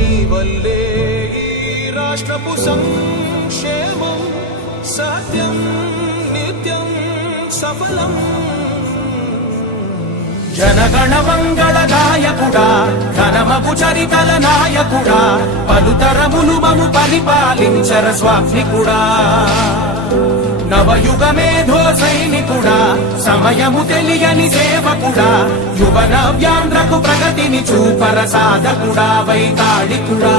నీ వల్లే ఈ రాష్ట్రపు సంక్షేమం సత్యం నిత్యం సఫలం. జనగణ మంగళ గాయకుడా ఘనమగు చరితల నాయకుడా పలుతరములు మము పరిపాలించర స్వామికుడా. నవయుగ మేధో సైనికుడా సమయము తెలియని సేవకుడా యువ నవ్యాంధ్రకు ప్రగతిని చూపర సాధకుడా వైతాళికుడా.